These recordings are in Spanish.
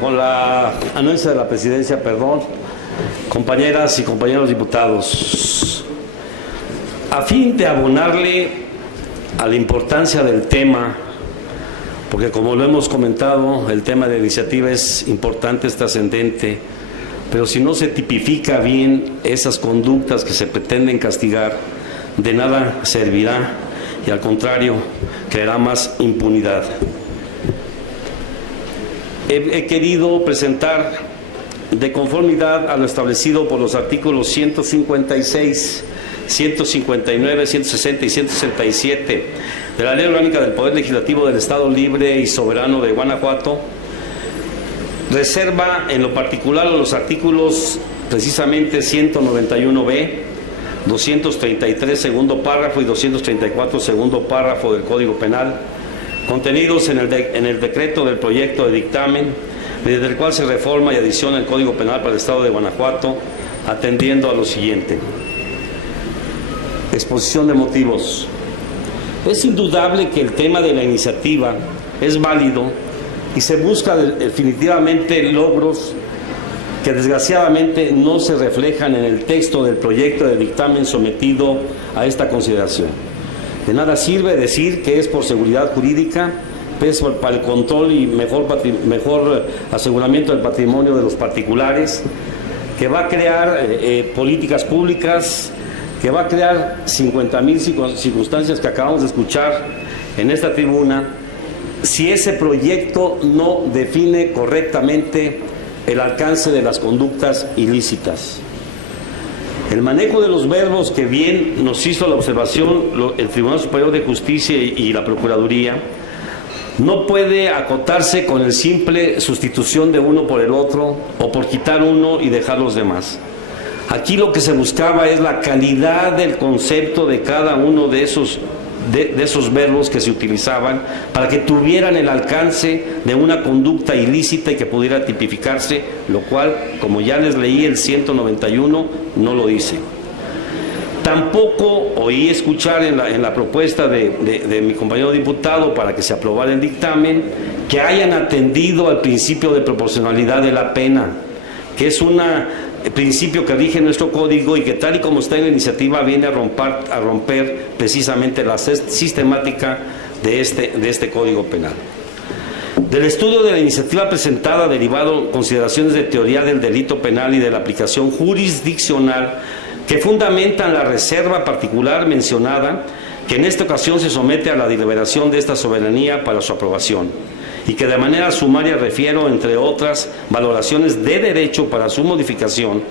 Con la anuencia de la presidencia, compañeras y compañeros diputados, a fin de abonarle a la importancia del tema, porque como lo hemos comentado, el tema de la iniciativa es importante, es trascendente, pero si no se tipifica bien esas conductas que se pretenden castigar, de nada servirá y al contrario, creará más impunidad. He querido presentar, de conformidad a lo establecido por los artículos 156, 159, 160 y 167 de la Ley Orgánica del Poder Legislativo del Estado Libre y Soberano de Guanajuato, reserva en lo particular a los artículos precisamente 191b, 233 segundo párrafo y 234 segundo párrafo del Código Penal, contenidos en el decreto del proyecto de dictamen, mediante el cual se reforma y adiciona el Código Penal para el Estado de Guanajuato, atendiendo a lo siguiente. Exposición de motivos. Es indudable que el tema de la iniciativa es válido y se busca definitivamente logros que desgraciadamente no se reflejan en el texto del proyecto de dictamen sometido a esta consideración. De nada sirve decir que es por seguridad jurídica, es para el control y mejor aseguramiento del patrimonio de los particulares, que va a crear políticas públicas, que va a crear 50,000 circunstancias que acabamos de escuchar en esta tribuna, si ese proyecto no define correctamente el alcance de las conductas ilícitas. El manejo de los verbos que bien nos hizo la observación el Tribunal Superior de Justicia y la Procuraduría no puede acotarse con el simple sustitución de uno por el otro o por quitar uno y dejar los demás. Aquí lo que se buscaba es la calidad del concepto de cada uno de esos verbos que se utilizaban para que tuvieran el alcance de una conducta ilícita y que pudiera tipificarse, lo cual, como ya les leí, el 191 no lo dice. Tampoco oí escuchar en la propuesta de mi compañero diputado para que se aprobara el dictamen que hayan atendido al principio de proporcionalidad de la pena, que es un principio que rige nuestro código y que tal y como está en la iniciativa viene a romper precisamente la sistemática de este Código Penal. Del estudio de la iniciativa presentada derivado consideraciones de teoría del delito penal y de la aplicación jurisdiccional que fundamentan la reserva particular mencionada, que en esta ocasión se somete a la deliberación de esta soberanía para su aprobación, y que de manera sumaria refiero, entre otras valoraciones de derecho para su modificación,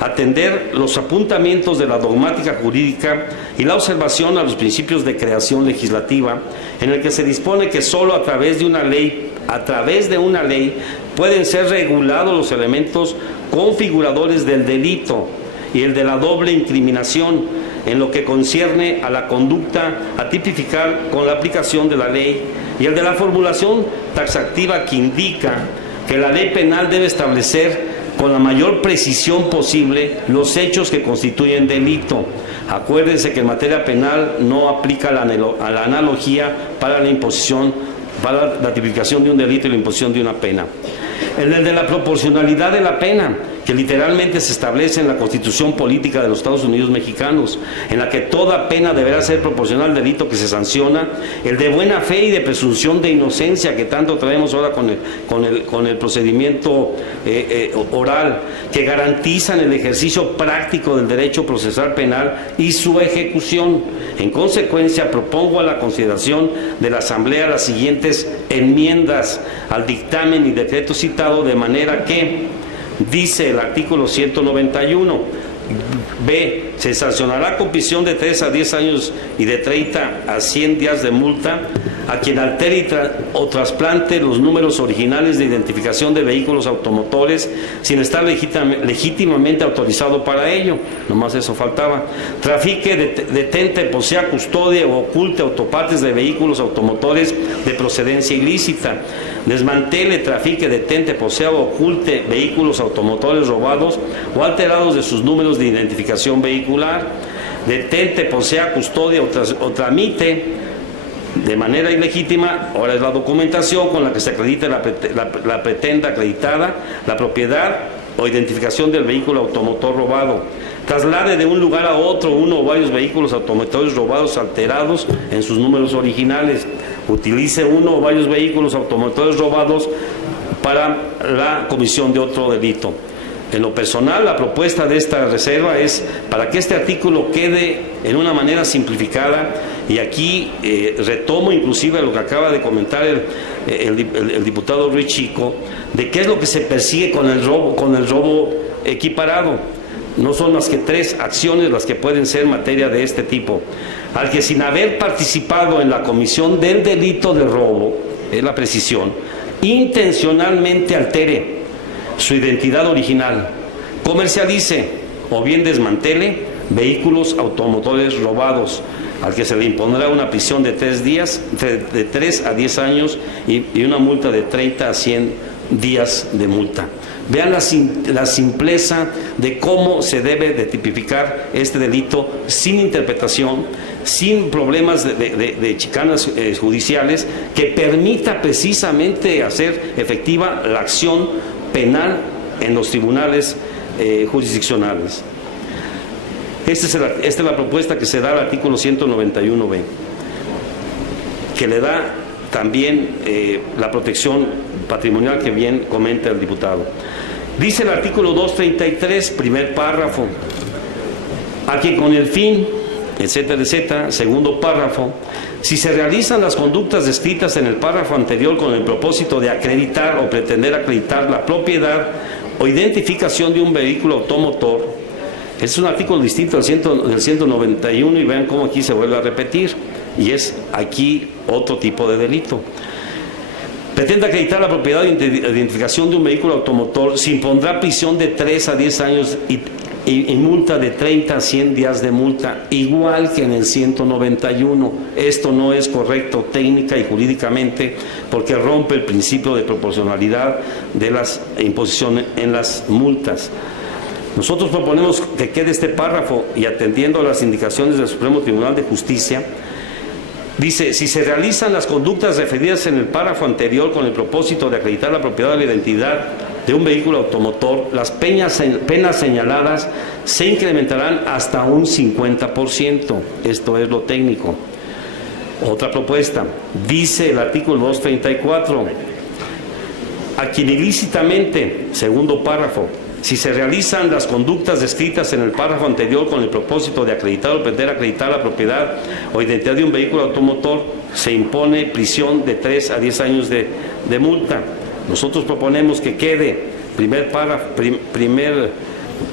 atender los apuntamientos de la dogmática jurídica y la observación a los principios de creación legislativa, en el que se dispone que solo a través de una ley pueden ser regulados los elementos configuradores del delito y el de la doble incriminación en lo que concierne a la conducta a tipificar con la aplicación de la ley, y el de la formulación taxativa que indica que la ley penal debe establecer con la mayor precisión posible los hechos que constituyen delito. Acuérdense que en materia penal no aplica la analogía para la tipificación de un delito y la imposición de una pena. El de la proporcionalidad de la pena, que literalmente se establece en la Constitución Política de los Estados Unidos Mexicanos, en la que toda pena deberá ser proporcional al delito que se sanciona. El de buena fe y de presunción de inocencia, que tanto traemos ahora con el procedimiento oral, que garantizan el ejercicio práctico del derecho procesal penal y su ejecución. En consecuencia, propongo a la consideración de la Asamblea las siguientes enmiendas al dictamen y decreto citado, de manera que dice el artículo 191, B, se sancionará con prisión de 3 a 10 años y de 30 a 100 días de multa a quien altere o trasplante los números originales de identificación de vehículos automotores sin estar legítimamente autorizado para ello. Nomás eso faltaba. Trafique, detente, posea, custodia o oculte autopartes de vehículos automotores de procedencia ilícita. Desmantele, trafique, detente, posea o oculte vehículos automotores robados o alterados de sus números de identificación vehicular. Detente, posea, custodia o tramite de manera ilegítima. Ahora es la documentación con la que se acredita la pretenda acreditada la propiedad o identificación del vehículo automotor robado. Traslade de un lugar a otro uno o varios vehículos automotores robados alterados en sus números originales. Utilice uno o varios vehículos automotores robados para la comisión de otro delito. En lo personal, la propuesta de esta reserva es para que este artículo quede en una manera simplificada, y aquí retomo inclusive lo que acaba de comentar el diputado Ruiz Chico, de qué es lo que se persigue con el robo equiparado. No son más que 3 acciones las que pueden ser materia de este tipo. Al que sin haber participado en la comisión del delito de robo, es la precisión, intencionalmente altere su identidad original, comercialice o bien desmantele vehículos automotores robados, al que se le impondrá una prisión de 3 a 10 años y una multa de 30 a 100 días de multa. Vean la simpleza de cómo se debe de tipificar este delito sin interpretación, sin problemas de chicanas judiciales, que permita precisamente hacer efectiva la acción penal en los tribunales jurisdiccionales. Esta es la propuesta que se da al artículo 191b, que le da también la protección patrimonial que bien comenta el diputado. Dice el artículo 233, primer párrafo, a que con el fin, etcétera, etcétera, segundo párrafo, si se realizan las conductas descritas en el párrafo anterior con el propósito de acreditar o pretender acreditar la propiedad o identificación de un vehículo automotor, es un artículo distinto del 191, y vean cómo aquí se vuelve a repetir, y es aquí otro tipo de delito. Pretende acreditar la propiedad de identificación de un vehículo automotor, se impondrá prisión de 3 a 10 años y multa de 30 a 100 días de multa, igual que en el 191. Esto no es correcto técnica y jurídicamente, porque rompe el principio de proporcionalidad de las imposiciones en las multas. Nosotros proponemos que quede este párrafo, y atendiendo a las indicaciones del Supremo Tribunal de Justicia, dice: si se realizan las conductas referidas en el párrafo anterior con el propósito de acreditar la propiedad o la identidad de un vehículo automotor, las penas señaladas se incrementarán hasta un 50%. Esto es lo técnico. Otra propuesta, dice el artículo 234, a quien ilícitamente, segundo párrafo, si se realizan las conductas descritas en el párrafo anterior con el propósito de acreditar o pretender acreditar la propiedad o identidad de un vehículo automotor, se impone prisión de 3 a 10 años de multa. Nosotros proponemos que quede primer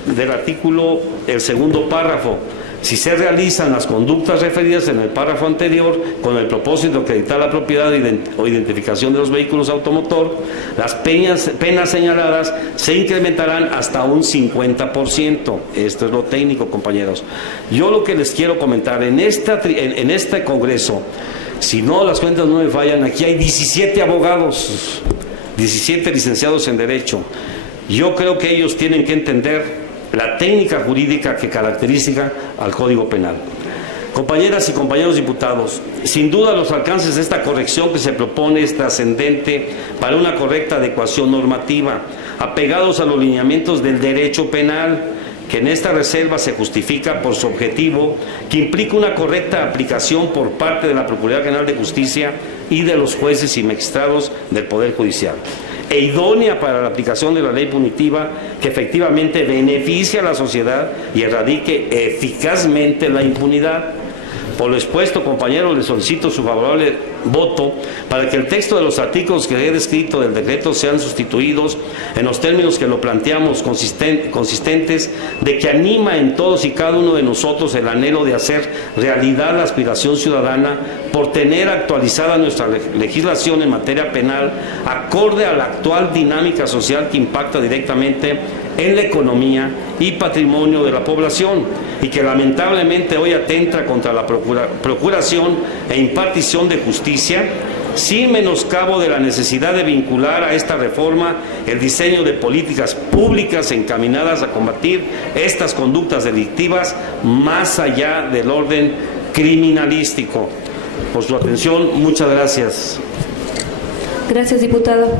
del artículo, el segundo párrafo: si se realizan las conductas referidas en el párrafo anterior con el propósito de acreditar la propiedad o identificación de los vehículos automotor, las penas señaladas se incrementarán hasta un 50%. Esto es lo técnico, compañeros. Yo lo que les quiero comentar, en este Congreso, si no las cuentas no me fallan, aquí hay 17 abogados, 17 licenciados en Derecho. Yo creo que ellos tienen que entender la técnica jurídica que caracteriza al Código Penal. Compañeras y compañeros diputados, sin duda los alcances de esta corrección que se propone es trascendente para una correcta adecuación normativa, apegados a los lineamientos del derecho penal, que en esta reserva se justifica por su objetivo, que implica una correcta aplicación por parte de la Procuraduría General de Justicia y de los jueces y magistrados del Poder Judicial, e idónea para la aplicación de la ley punitiva que efectivamente beneficie a la sociedad y erradique eficazmente la impunidad. Por lo expuesto, compañeros, les solicito su favorable voto para que el texto de los artículos que he descrito del decreto sean sustituidos en los términos que lo planteamos, consistentes, de que anima en todos y cada uno de nosotros el anhelo de hacer realidad la aspiración ciudadana por tener actualizada nuestra legislación en materia penal acorde a la actual dinámica social que impacta directamente en la economía y patrimonio de la población, y que lamentablemente hoy atenta contra la procuración e impartición de justicia, sin menoscabo de la necesidad de vincular a esta reforma el diseño de políticas públicas encaminadas a combatir estas conductas delictivas más allá del orden criminalístico. por su atención. Muchas gracias. Gracias, diputado.